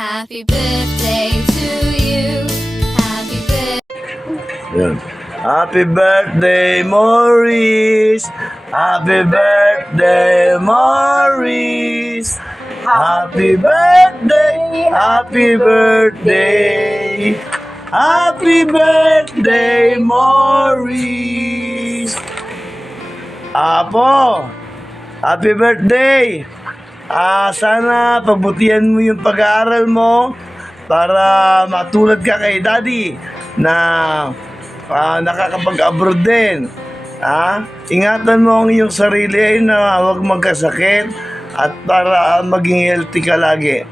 Happy birthday to you. Happy birthday. Yan. Happy birthday, Maurice! Happy birthday, Maurice! Happy birthday! Happy birthday! Happy birthday, Maurice! Apo! Happy birthday! Sana pagbutihan mo yung pag-aaral mo para matulad ka kay Daddy na nakakapag-abroad din. Ingatan mo ang iyong sarili na huwag magkasakit at para maging healthy ka lagi.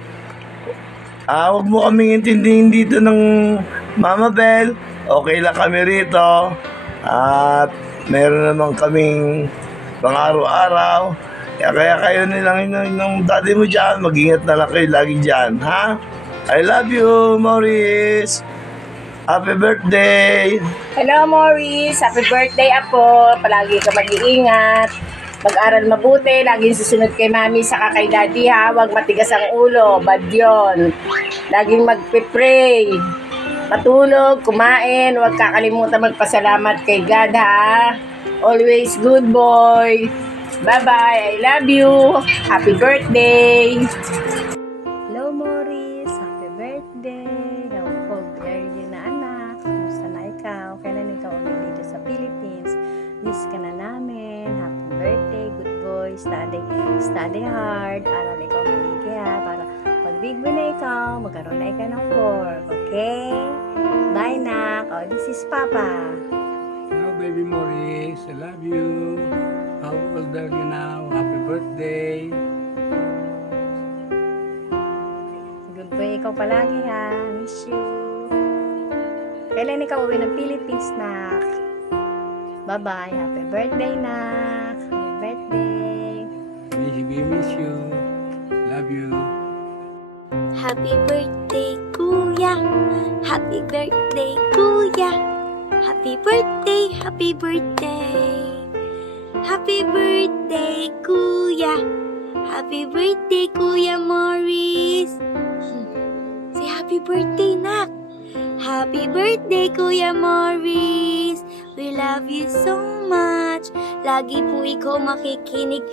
Huwag mo kaming intindihin dito ng Mama Bell. Okay lang kami rito. At meron naman kaming pang-araw-araw. Kaya kayo nilang ng daddy mo dyan. Mag-ingat na lang kayo lagi dyan. Ha? I love you, Maurice. Happy birthday! Hello, Maurice. Happy birthday, Apo. Palagi ka mag-iingat. Mag-aral mabuti. Laging susunod kay Mami saka kay Daddy, ha? Huwag matigas ang ulo. Bad yun. Laging magpe-pray. Matulog, kumain. Huwag kakalimutan magpasalamat kay God, ha? Always good boy. Bye-bye. I love you. Happy birthday. Hello, Maurice. Happy birthday. How old are you na, anak? Kumusta na ikaw? Kailan ikaw uwi dito sa Philippines? Miss ka na namin. Happy birthday. Good boy. Study hard. Aral ikaw maligi, ha? Para pag big boy na ikaw, magkaroon na ikaw ng work. Okay? Bye, nak. Oh, this is Papa. Hello, baby Maurice. I love you. How old are you now? Happy birthday. Good boy ikaw palagi, ha? Miss you. Kailan ikaw uwi ng Philippines, nak? Bye-bye. Happy birthday, nak. Happy birthday. We miss you. Love you. Happy birthday, Kuya. Happy birthday, Kuya. Happy birthday, happy birthday. Happy birthday, Kuya. Happy birthday, Kuya Maurice. Say happy birthday, nak. Happy birthday, Kuya Maurice. We love you so much. Lagi po ikaw makikinig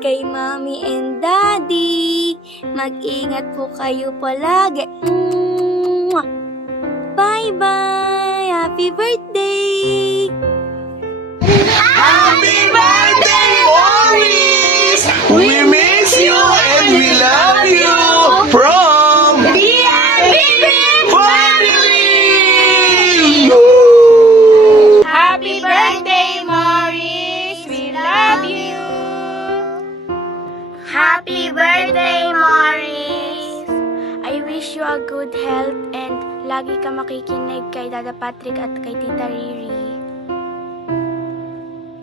kay Mommy and Daddy. Mag-ingat po kayo palagi. Bye-bye. Happy birthday. Happy birthday, Maurice! We miss you and we love you from the family! Happy birthday, Maurice. We love you. Happy birthday, Maurice! I wish you a good health and lagi ka makikinig kay Dada Patrick at kay Tita Riri.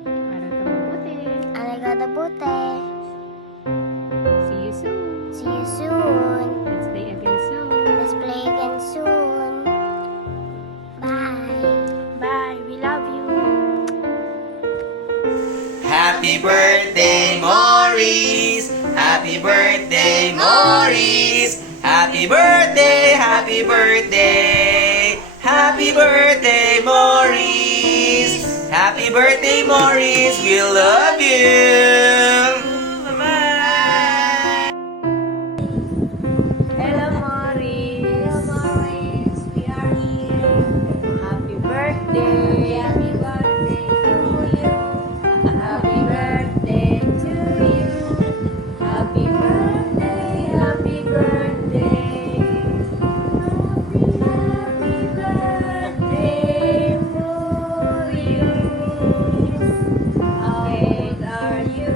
Aral ka mabuti. Alagada Bute. See you soon. See you soon. Let's play again soon. Let's play again soon. Bye. Bye. We love you. Happy birthday, Maurice! Happy birthday, Maurice! Happy birthday, happy birthday! Happy birthday, Maurice! Happy birthday, Maurice! We love you! Bye-bye! Hello, Maurice. Maurice. We are here. Happy birthday. Happy birthday to you. Happy birthday to you. Happy birthday. Happy birthday. Happy birthday to you. How old are you?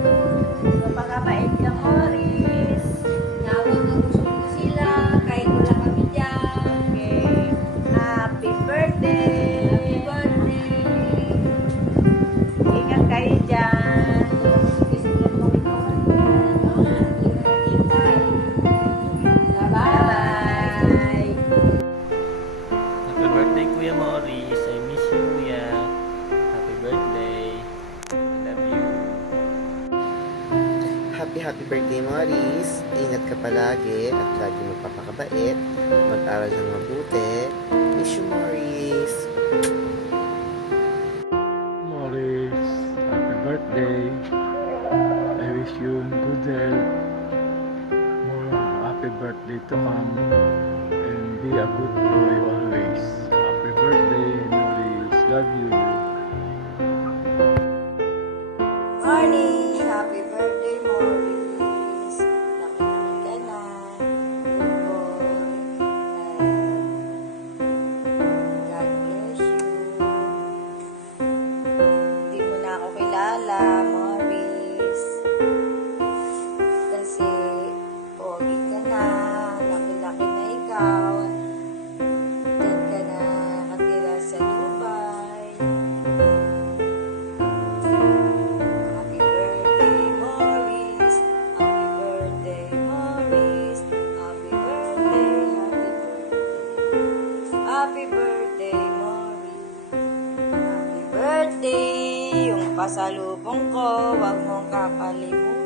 mabait, mag-aral ng mabuti. Miss you, Maurice. Maurice, happy birthday. I wish you good health. More happy birthday to come. And be a good boy always. Happy birthday, Maurice. Love you. Morning! Happy birthday, Maurice! Laki-laki ka na. Good boy. And God bless you. Hindi mo na ako kilala, Maurice. Kasi pogi ka na. Laki-laki na ikaw. Diyan ka na nakatira sa Dubai. Happy birthday, Maurice. Happy birthday, Maurice. Happy birthday, happy birthday. Happy birthday, Maurice. Happy birthday. Yung pasalubong ko, wag mong kakalimutan.